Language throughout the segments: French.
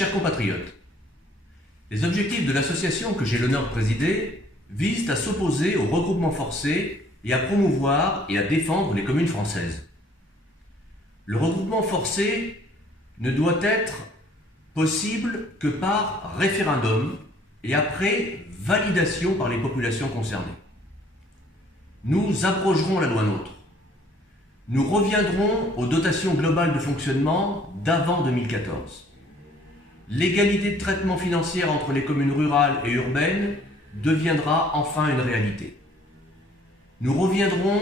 chers compatriotes, les objectifs de l'association que j'ai l'honneur de présider visent à s'opposer au regroupement forcé et à promouvoir et à défendre les communes françaises. Le regroupement forcé ne doit être possible que par référendum et après validation par les populations concernées. Nous abrogerons la loi NOTRe. Nous reviendrons aux dotations globales de fonctionnement d'avant 2014. L'égalité de traitement financier entre les communes rurales et urbaines deviendra enfin une réalité. Nous reviendrons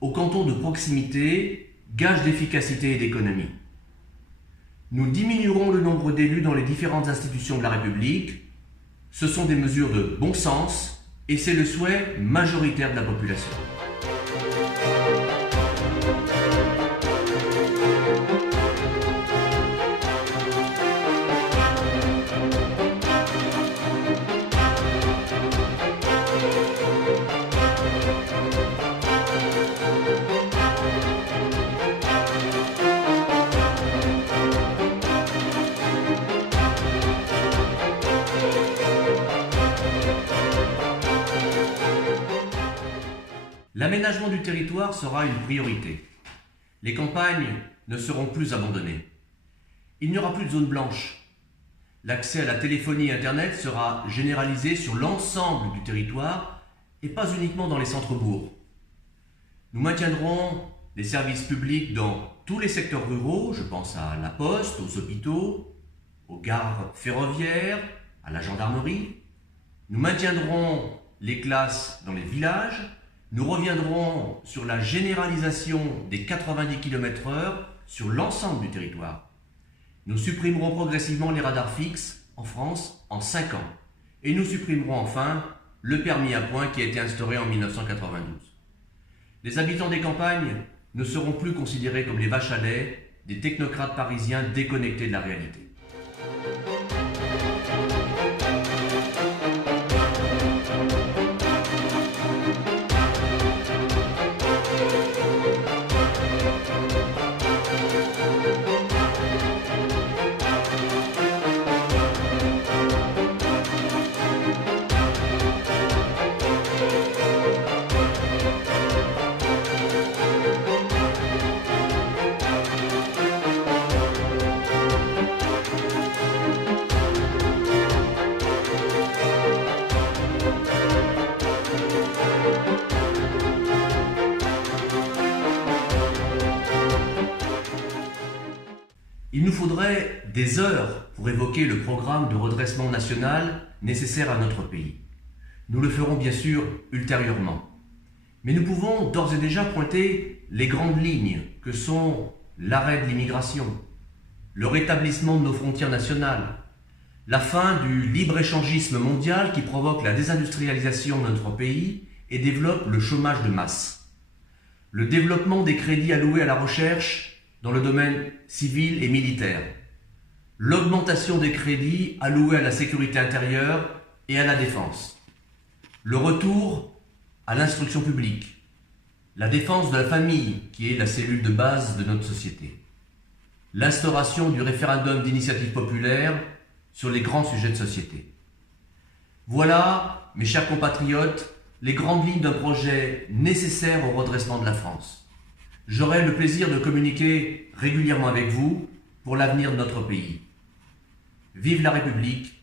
aux cantons de proximité, gage d'efficacité et d'économie. Nous diminuerons le nombre d'élus dans les différentes institutions de la République. Ce sont des mesures de bon sens et c'est le souhait majoritaire de la population. L'aménagement du territoire sera une priorité. Les campagnes ne seront plus abandonnées. Il n'y aura plus de zone blanche. L'accès à la téléphonie et Internet sera généralisé sur l'ensemble du territoire et pas uniquement dans les centres-bourgs. Nous maintiendrons des services publics dans tous les secteurs ruraux, je pense à la poste, aux hôpitaux, aux gares ferroviaires, à la gendarmerie. Nous maintiendrons les classes dans les villages. Nous reviendrons sur la généralisation des 90 km/h sur l'ensemble du territoire. Nous supprimerons progressivement les radars fixes en France en 5 ans. Et nous supprimerons enfin le permis à points qui a été instauré en 1992. Les habitants des campagnes ne seront plus considérés comme les vaches à lait des technocrates parisiens déconnectés de la réalité. Il nous faudrait des heures pour évoquer le programme de redressement national nécessaire à notre pays. Nous le ferons bien sûr ultérieurement. Mais nous pouvons d'ores et déjà pointer les grandes lignes que sont l'arrêt de l'immigration, le rétablissement de nos frontières nationales, la fin du libre-échangisme mondial qui provoque la désindustrialisation de notre pays et développe le chômage de masse, le développement des crédits alloués à la recherche dans le domaine civil et militaire, l'augmentation des crédits alloués à la sécurité intérieure et à la défense, le retour à l'instruction publique, la défense de la famille qui est la cellule de base de notre société, l'instauration du référendum d'initiative populaire sur les grands sujets de société. Voilà, mes chers compatriotes, les grandes lignes d'un projet nécessaire au redressement de la France. J'aurai le plaisir de communiquer régulièrement avec vous pour l'avenir de notre pays. Vive la République,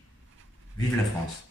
vive la France.